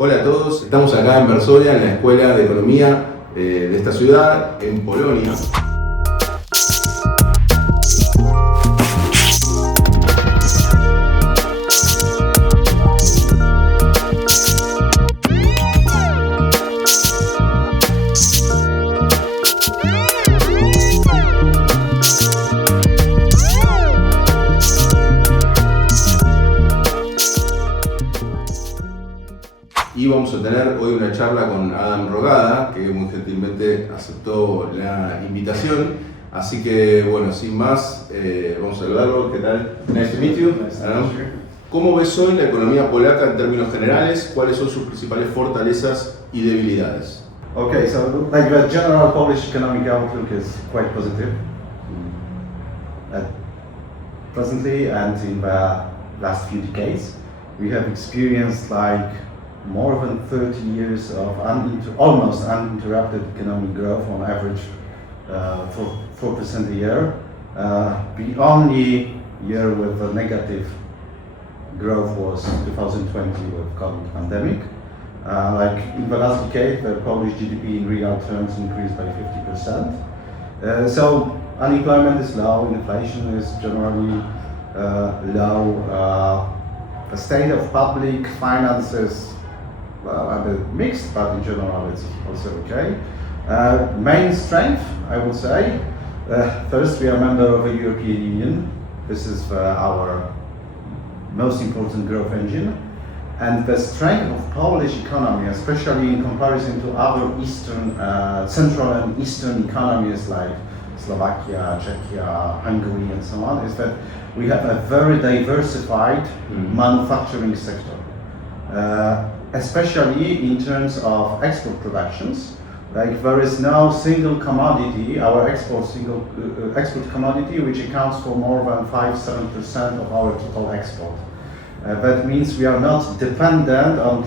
Hola a todos, estamos acá en Varsovia, en la Escuela de Economía de esta ciudad, en Polonia. Y vamos a tener hoy una charla con Adam Rogoda, que muy gentilmente aceptó la invitación. Así que, bueno, sin más, vamos a saludarlo. ¿Qué tal? Nice to meet you. Adam. ¿Cómo ves hoy la economía polaca en términos generales? ¿Cuáles son sus principales fortalezas y debilidades? Okay, so like the general Polish economic outlook is quite positive. Presently and in the last few decades, we have experienced like more than 30 years of almost uninterrupted economic growth, on average 4% a year. The only year with a negative growth was 2020 with COVID pandemic. Like in the last decade, the Polish GDP in real terms increased by 50%. So unemployment is low, inflation is generally low. The state of public finances, well, a bit mixed, but in general it's also okay. Main strength, I would say, first we are a member of the European Union. This is our most important growth engine. And the strength of Polish economy, especially in comparison to other Eastern, Central and Eastern economies like Slovakia, Czechia, Hungary and so on, is that we have a very diversified manufacturing sector. Especially in terms of export productions. Like there is no single commodity, our export commodity, which accounts for more than 5-7% of our total export. That means we are not dependent on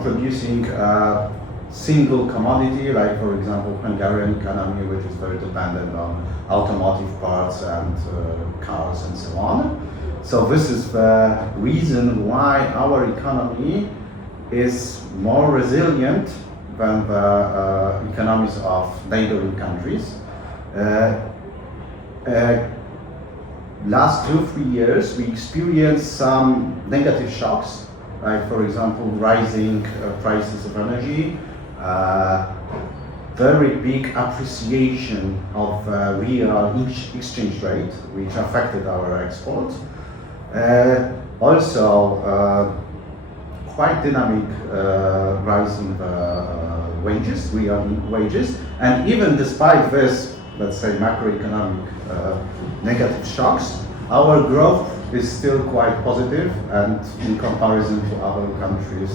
producing a single commodity, like for example Hungarian economy, which is very dependent on automotive parts and cars and so on. So this is the reason why our economy is more resilient than the economies of neighboring countries. Last 2-3 years we experienced some negative shocks, like for example rising prices of energy, very big appreciation of real exchange rate, which affected our exports. Also quite dynamic rise in wages, real wages, and even despite this, let's say, macroeconomic negative shocks, our growth is still quite positive, and in comparison to other countries,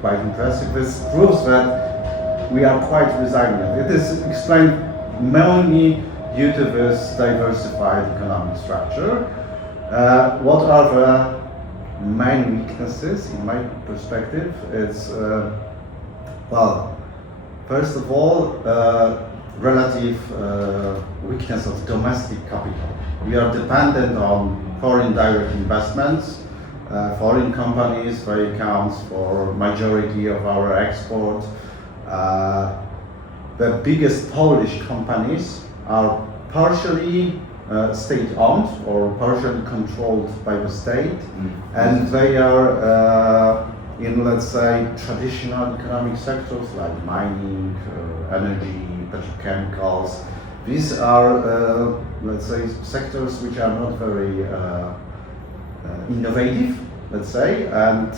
quite impressive. This proves that we are quite resilient. It is explained mainly due to this diversified economic structure. What are the main weaknesses in my perspective? It's well, first of all, relative weakness of domestic capital. We are dependent on foreign direct investments. Foreign companies, they account for majority of our export. The biggest Polish companies are partially state-owned or partially controlled by the state, and they are in, let's say, traditional economic sectors like mining, energy, petrochemicals. These are, let's say, sectors which are not very innovative, let's say, and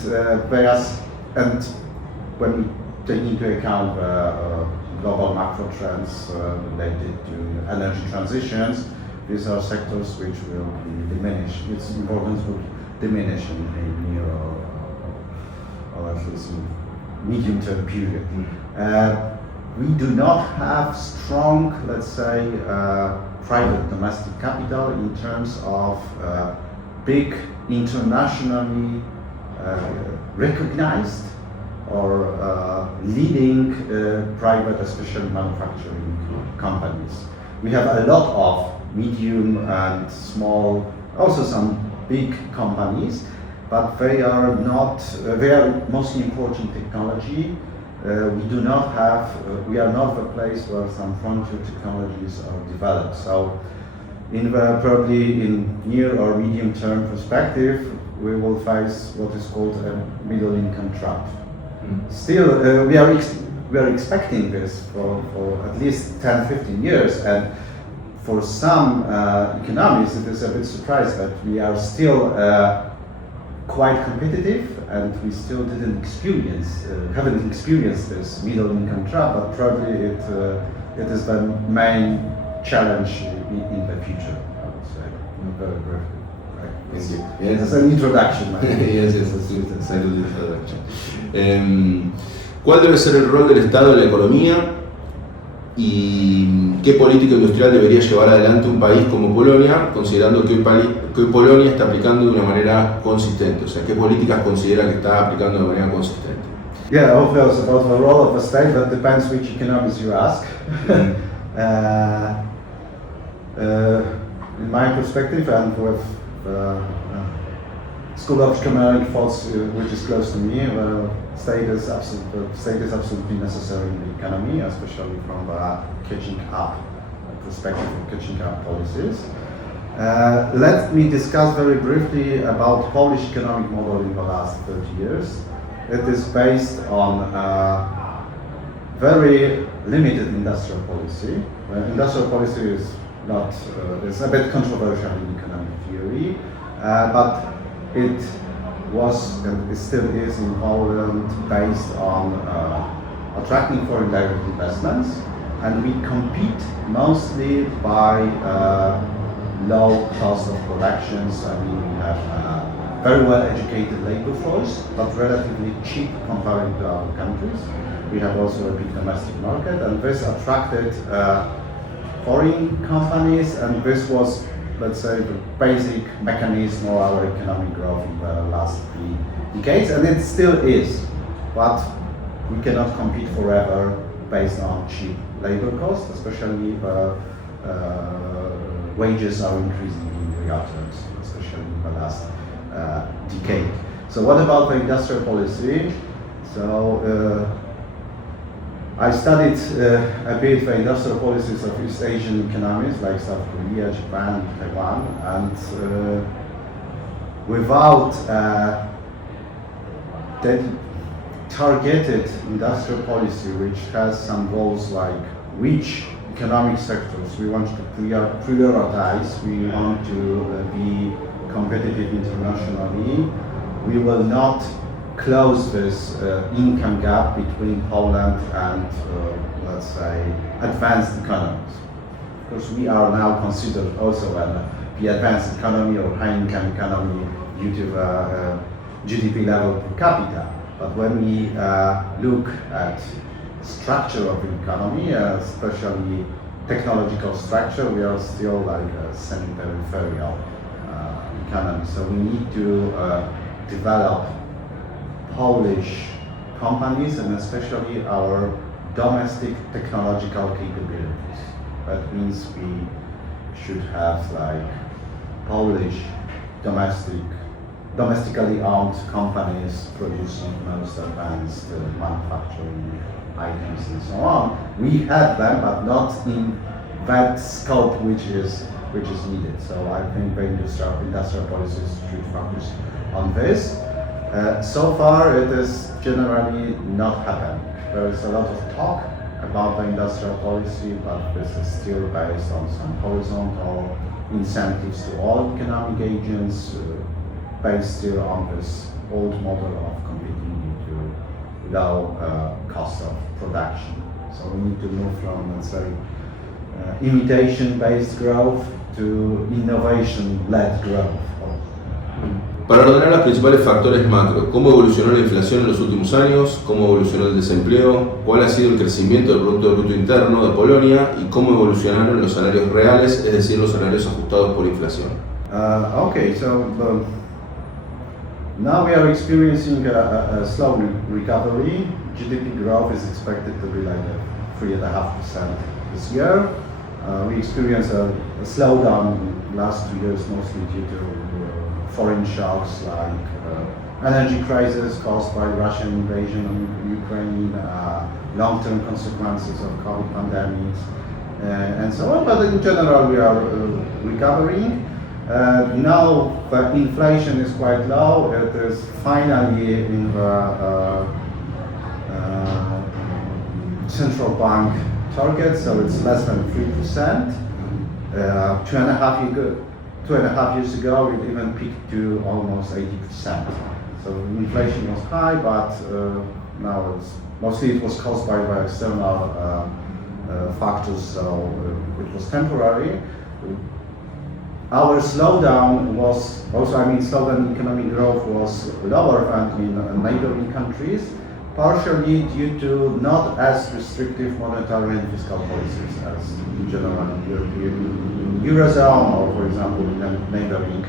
and when we take into account global macro trends related to energy transitions, these are sectors which will be diminished. Its importance will diminish in near or at least in medium-term period. We do not have strong, let's say, private domestic capital in terms of big internationally recognized or leading private, especially manufacturing companies. We have a lot of medium and small, also some big companies, but they are not. They are mostly important technology. We are not the place where some frontier technologies are developed. So, probably in near or medium term perspective, we will face what is called a middle income trap. Still, we are expecting this for at least 10-15 years, and for some economists it is a bit surprised that we are still quite competitive, and we still haven't experienced this middle income trap, but probably it is the main challenge in the future, I would say. Very briefly. Right? Yes. It's an introduction. Yes, it's a good introduction. ¿Cuál debe ser el rol del Estado en la economía y qué política industrial debería llevar adelante un país como Polonia, considerando que hoy Polonia está aplicando de una manera consistente? O sea, ¿qué políticas considera que está aplicando de manera consistente? Yeah, of course, about the role of the state, that depends which economist you ask. In my perspective, and with School of Economic Thoughts, which is close to me, the state is absolutely necessary in the economy, especially from the catching up perspective of catching up policies. Let me discuss very briefly about Polish economic model in the last 30 years. It is based on very limited industrial policy. Industrial policy is not, it's a bit controversial in economic theory, but it was and it still is in Poland based on attracting foreign direct investments, and we compete mostly by low cost of productions. I mean, we have very well educated labor force, but relatively cheap compared to other countries. We have also a big domestic market, and this attracted foreign companies, and this was, let's say, the basic mechanism of our economic growth in the last 3 decades, and it still is. But we cannot compete forever based on cheap labor costs, especially the wages are increasing in real terms, especially in the last decade. So what about the industrial policy? So I studied a bit the industrial policies of East Asian economies like South Korea, Japan, Taiwan, and without targeted industrial policy which has some goals like which economic sectors we want to prioritize, we want to be competitive internationally, we will not close this income gap between Poland and, let's say, advanced economies. Because we are now considered also the advanced economy or high income economy due to the GDP level per capita. But when we look at structure of the economy, especially technological structure, we are still like a semi-peripheral economy. So we need to develop Polish companies and especially our domestic technological capabilities. That means we should have like Polish domestically owned companies producing most advanced manufacturing items and so on. We have them, but not in that scope which is needed. So I think the industrial policies should focus on this. So far, it is generally not happening. There is a lot of talk about the industrial policy, but this is still based on some horizontal incentives to all economic agents, based still on this old model of competing into low cost of production. So we need to move from, let's say, imitation-based growth to innovation-led growth. Para ordenar los principales factores macro, ¿cómo evolucionó la inflación en los últimos años? ¿Cómo evolucionó el desempleo? ¿Cuál ha sido el crecimiento del Producto Bruto Interno de Polonia? ¿Y cómo evolucionaron los salarios reales, es decir, los salarios ajustados por inflación? Okay, so now we are experiencing a slow recovery. GDP growth is expected to be like 3.5% this year. We experienced a slowdown in the last 2 years, mostly due to foreign shocks like energy crisis caused by Russian invasion of Ukraine, long-term consequences of COVID pandemics, and so on. But in general, we are recovering. Now the inflation is quite low. It is finally in the central bank target, so it's less than 3%. 2.5 years ago, it even peaked to almost 80%. So inflation was high, but now it's mostly it was caused by the external factors, so it was temporary. Our slowdown was also, slowdown in economic growth was lower than in neighboring countries, partially due to not as restrictive monetary and fiscal policies as in general in Eurozone or, for example, in neighboring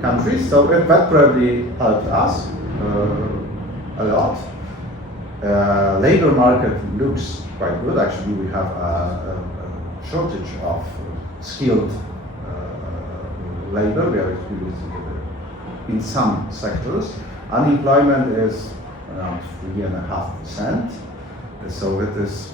countries. So that probably helped us a lot. Labor market looks quite good. Actually, we have a shortage of skilled labor. We are experiencing it in some sectors. Unemployment is around 3.5%. So it is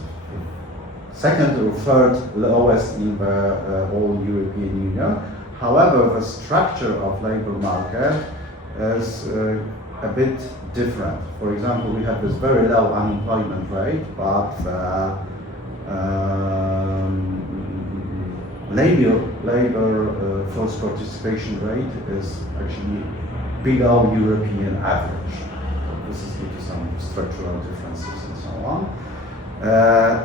second or third lowest in the whole European Union. However, the structure of labor market is a bit different. For example, we have this very low unemployment rate, but labor force participation rate is actually below European average. This is due to some structural differences and so on.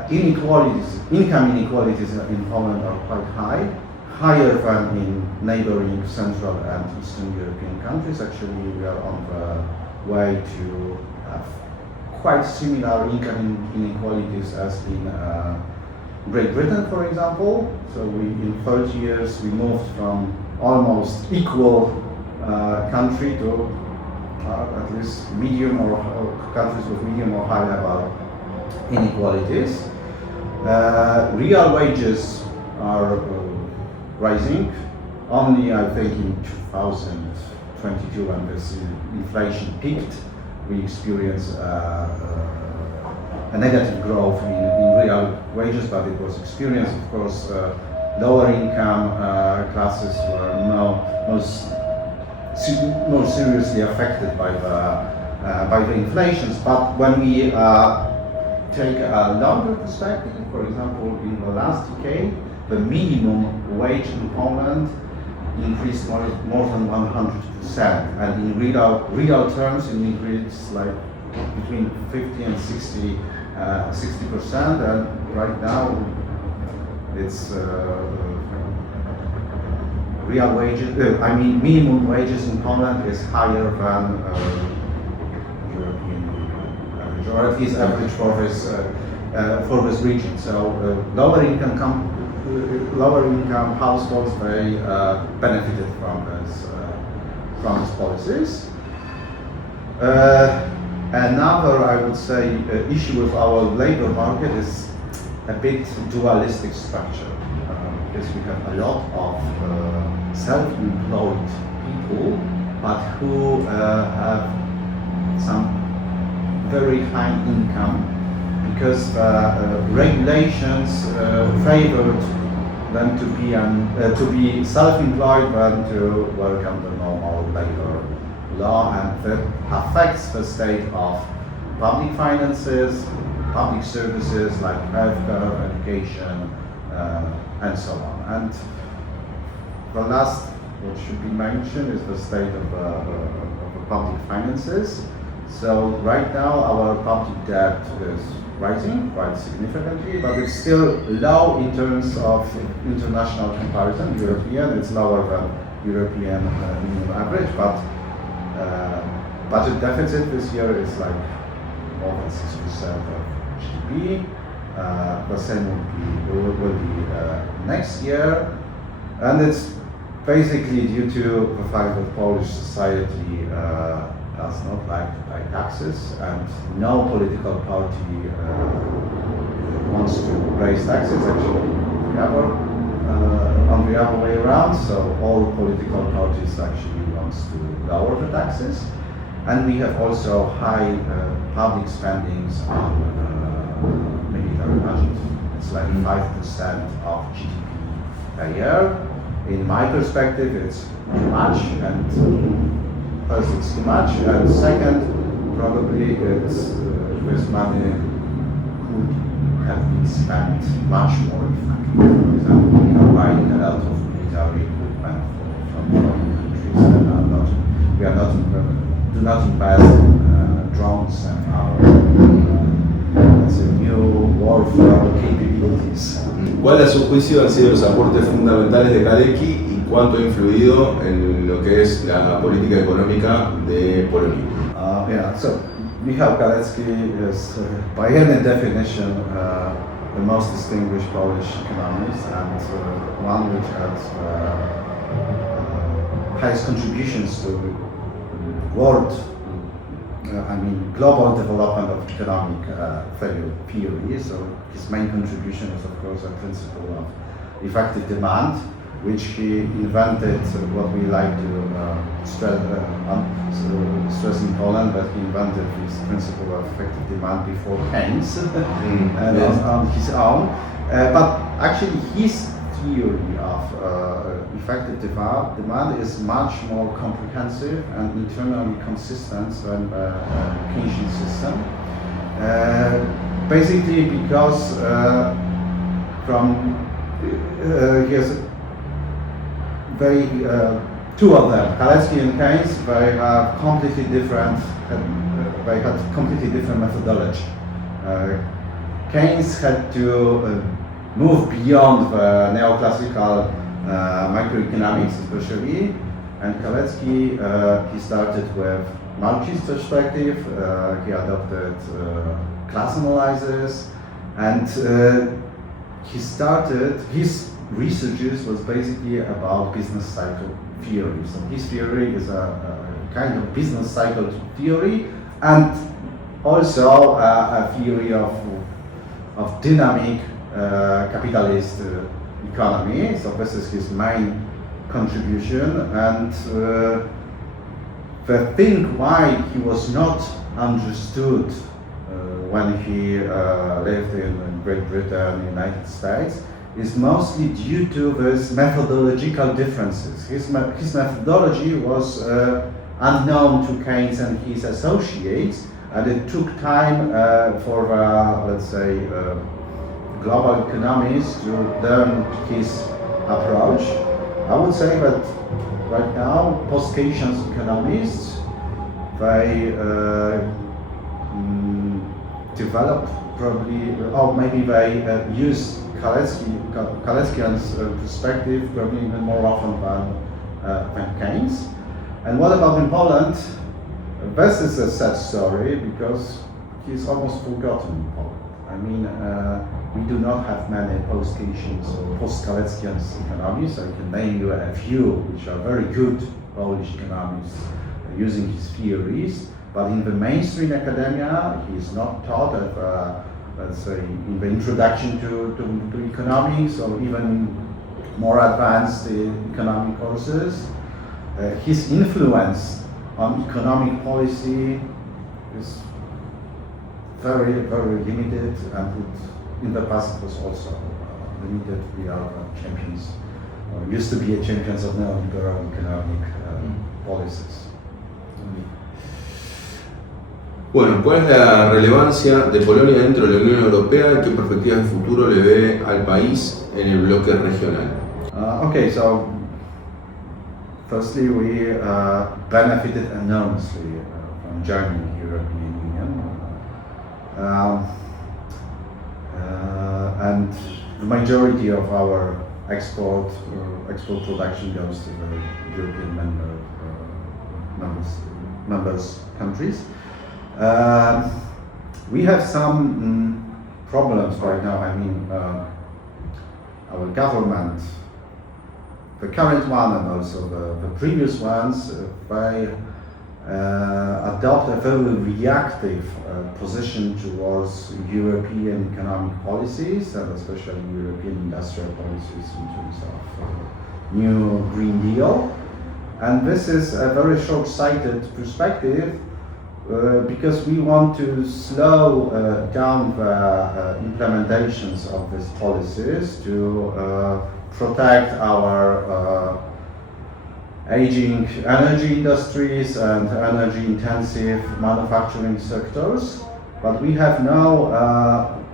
Income inequalities in Poland are quite high, higher than in neighboring Central and Eastern European countries. Actually, we are on the way to have quite similar income inequalities as in Great Britain, for example. So in 30 years, we moved from almost equal country to at least medium or countries with medium or high level inequalities. Real wages are rising. Only, I think, in 2022, when this inflation peaked, we experienced a negative growth in real wages, but it was experienced. Of course, lower income classes were more seriously affected by the inflations. But when we take a longer perspective, for example, in the last decade, the minimum wage in Poland increased more than 100%, and in real terms, it increased like between 50 and 60%, and right now it's real wages. Minimum wages in Poland is higher than European average, or at least average for this region. So lower income households, they benefited from these policies. Another, I would say, issue with our labor market is a bit dualistic structure, because we have a lot of self-employed people, but who have some very high income, because regulations favored them to be self-employed than to work under normal labor law, and that affects the state of public finances, public services like healthcare, education, and so on. And the last, what should be mentioned, is the state of public finances. So right now our public debt is rising quite significantly, but it's still low in terms of international comparison. European, it's lower than European minimum average, but budget deficit this year is like more than 6% of GDP. The same will be next year, and it's basically due to the fact that Polish society does not like to pay taxes, and no political party wants to raise taxes. Actually, we never on the other way around. So all political parties actually wants to lower the taxes, and we have also high public spendings on military budget. It's like 5% of GDP a year. In my perspective, it's too much, and first it's too much, and second, probably it's this money could have been spent much more effectively. For example, we are buying a lot of military equipment from foreign countries, and do not invest in drones and other new warfare capabilities. ¿Cuál a su juicio han sido los aportes fundamentales de Kalecki y cuánto ha influido en lo que es la política económica de Polonia? So Michał Kalecki is, by any definition, the most distinguished Polish economist, and one which had highest contributions to world, global development of economic theory. So his main contribution is, of course, a principle of effective demand, which he invented. What we like to stress in Poland, that he invented this principle of effective demand before Keynes and Yes. on his own. But actually, his theory of effective demand is much more comprehensive and internally consistent than the Keynesian system. Basically, because he has two of them, Kalecki and Keynes, they have completely different. They had completely different methodology. Keynes had to move beyond the neoclassical macroeconomics, especially, and Kalecki he started with Marxist perspective. He adopted class analysis, and his researches was basically about business cycle theory. So his theory is a kind of business cycle theory, and also a theory of dynamic capitalist economy. So this is his main contribution, and the thing why he was not understood when he lived in Great Britain, United States, is mostly due to these methodological differences. His methodology was unknown to Keynes and his associates, and it took time for let's say, global economists to learn his approach. I would say that right now, post-Keynesian economists, they develop probably, or maybe they use Kaleckian's perspective probably even more often than Keynes. And what about in Poland? This is a sad story because he's almost forgotten in Poland. We do not have many post-Keynesian or post-Kaleckian economists. I can name you a few which are very good Polish economists using his theories, but in the mainstream academia, he's not taught at, let's say, in the introduction to economics or even more advanced economic courses. His influence on economic policy is very, very limited, and in the past it was also limited. We are champions, or used to be champions of neoliberal economic policies. Bueno, ¿cuál es la relevancia de Polonia dentro de la Unión Europea y qué perspectivas de futuro le ve al país en el bloque regional? Okay, so firstly, we benefited enormously from joining the European Union, and the majority of our export production goes to the European members countries. We have some problems right now. Our government, the current one and also the previous ones, they adopt a very reactive position towards European economic policies and especially European industrial policies in terms of new Green Deal. And this is a very short-sighted perspective because we want to slow down the implementations of these policies to protect our aging energy industries and energy-intensive manufacturing sectors, but we have no,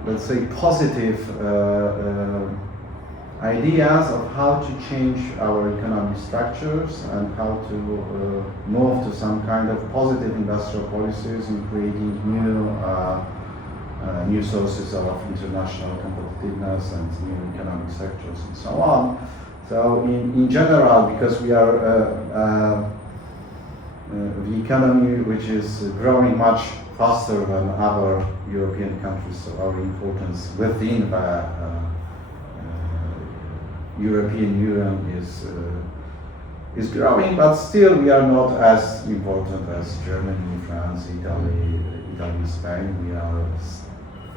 let's say, positive ideas of how to change our economic structures and how to move to some kind of positive industrial policies in creating new sources of international competitiveness and new economic sectors and so on. So in general, because we are the economy which is growing much faster than other European countries, so our importance within the European Union is growing, but still we are not as important as Germany, France, Italy, Spain.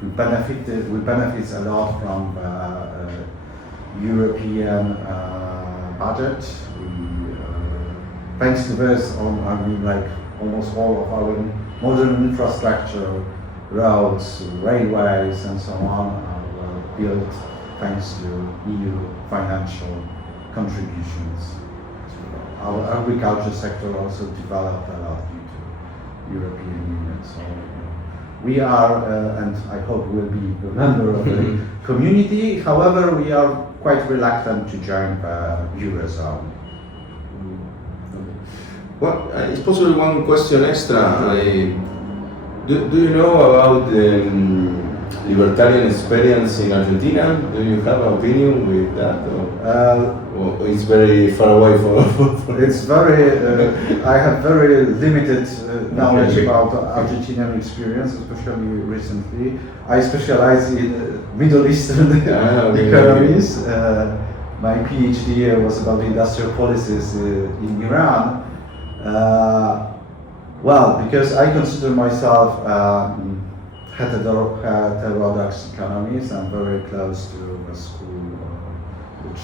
We benefit a lot from European budget. Thanks to this, like almost all of our modern infrastructure, roads, railways, and so on, are built thanks to EU financial contributions. Our agriculture sector also developed a lot due to European Union. So we are, and I hope we'll be a member of the community. However, we are quite reluctant to join the Eurozone. Well, it's possible one question extra. Do you know about the libertarian experience in Argentina? Do you have an opinion with that? Or it's very far away from It's very, I have very limited knowledge about Argentinian experience, especially recently. I specialize in Middle Eastern economies. My PhD was about industrial policies in Iran. Well, because I consider myself heterodox economist, I'm very close to a school which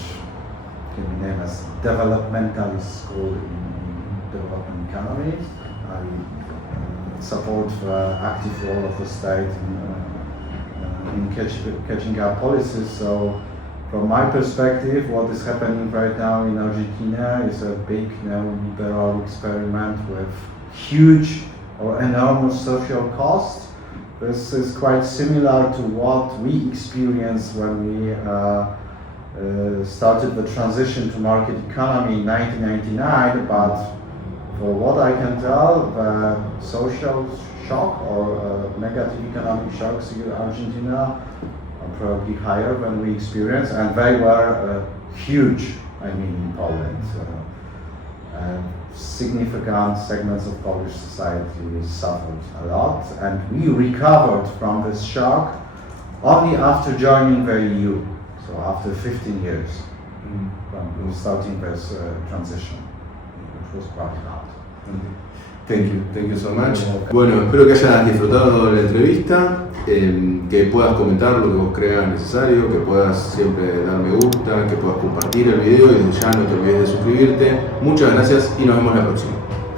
can be named as developmentalist school in development economies. I support the active role of the state in catching up policies. So, from my perspective, what is happening right now in Argentina is a big neoliberal experiment with huge or enormous social costs. This is quite similar to what we experienced when we started the transition to market economy in 1999, but for what I can tell, the social shock or negative economic shocks in Argentina are probably higher than we experienced, and they were huge, in Poland. Significant segments of Polish society suffered a lot, and we recovered from this shock only after joining the EU, so after 15 years from starting this transition, which was quite hard. Thank you so much. Bueno, espero que hayas disfrutado de la entrevista, que puedas comentar lo que vos creas necesario, que puedas siempre dar me gusta, que puedas compartir el video y ya no te olvides de suscribirte. Muchas gracias y nos vemos la próxima.